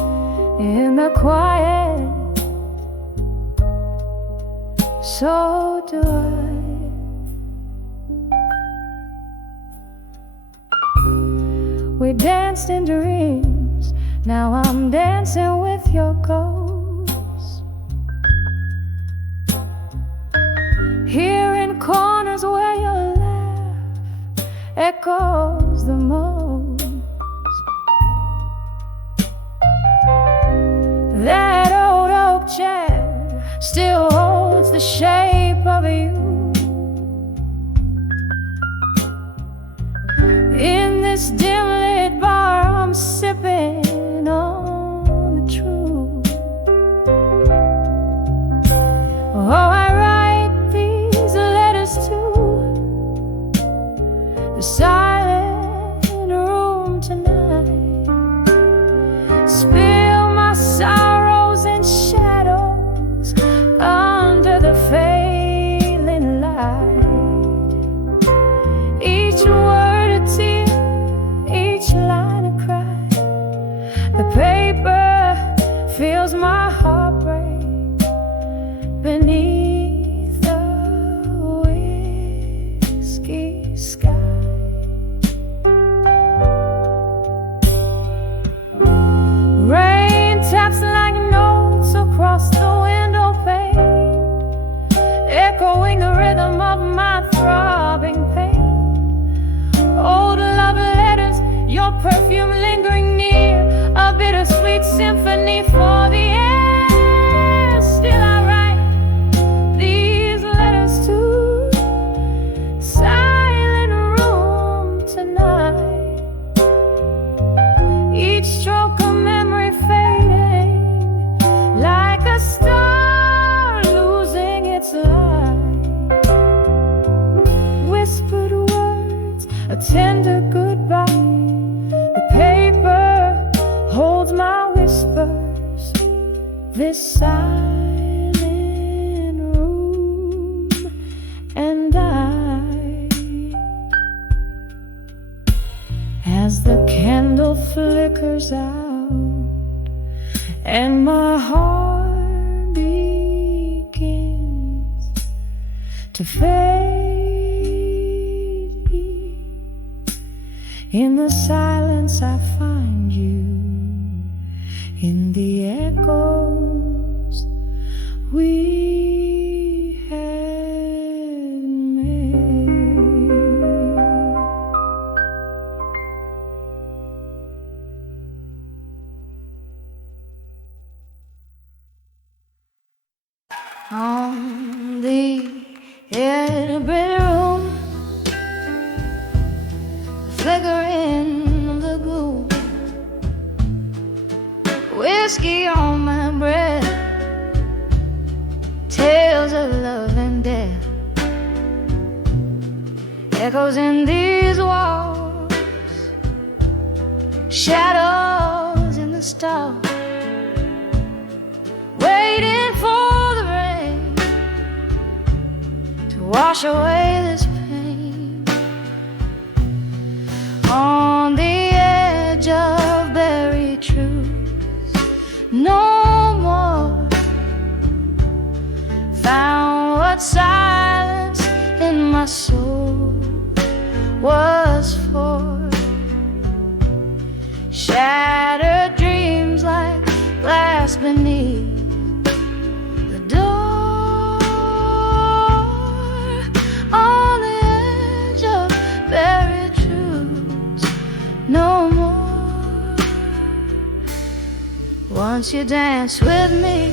in the quiet. So do I. We danced in dreams, now I'm dancing with your ghost. Here in corners where your laugh echoes the most. That old oak chair still holds the shape of you. In this dim lit bar I'm sipping on the truth. Oh, I write these letters to the silent room tonight. Spill my sorrows in shadows under the failing light. Each word a tear, each line a cry. The paper feels my heartbreak beneath the whiskey sky. Rain taps like notes across the window pane, echoing the rhythm of my throbbing pain. Old love letters, your perfume lingering near, a bittersweet symphony for the air. Still I write these letters to silent room tonight. Each stroke a memory fading, like a star losing its light. Whispered words, a tender goodbye. The paper holds my whispers. This silent room and I. As the candle flickers out and my heart begins to fade, in the silence I find you, in the echoes we had made. On the edge of the room, flickering of the gloom, whiskey on my breath, tales of love and death, echoes in these walls, shadows in the stars, waiting for the rain to wash away this pain. On the edge of buried truth, no more found what silence in my soul was for. Shattered dreams like glass beneath the door. On the edge of buried truths, no more. Once you danced with me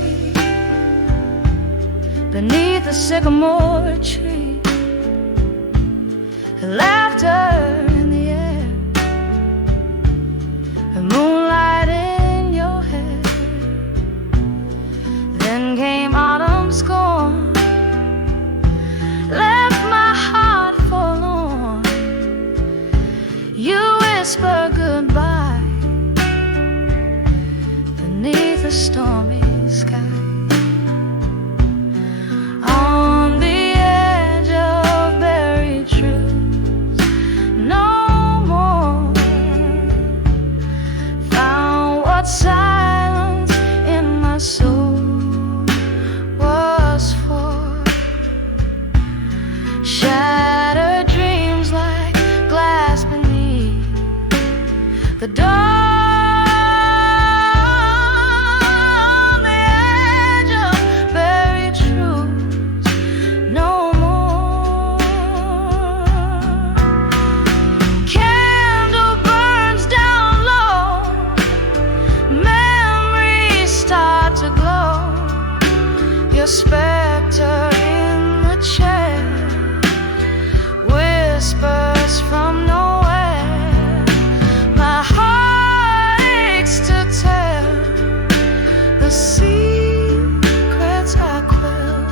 beneath the sycamore tree, laughter in the air, the moonlight in your hair. Then came autumn's scorn, left my heart forlorn. You whisper goodbye beneath a stormy sky. On the edge of buried truths, no more found what silence in my soul was for. Shattered dreams like glass beneath the door. Your specter in the chair whispers from nowhere. My heart aches to tell the secrets I quell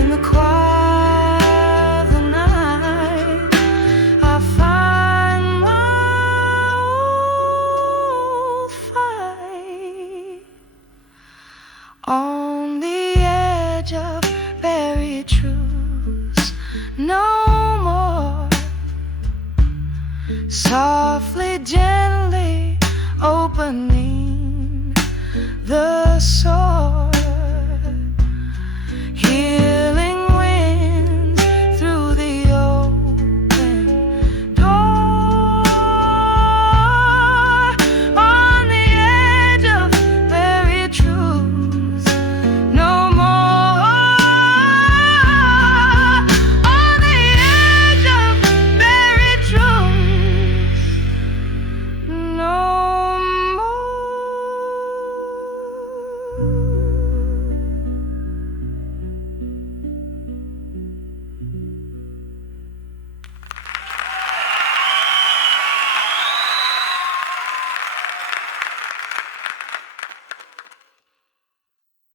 in the quiet of the night. I find my old fight on the edge of buried truths, no more. Softly, gently opening the soul.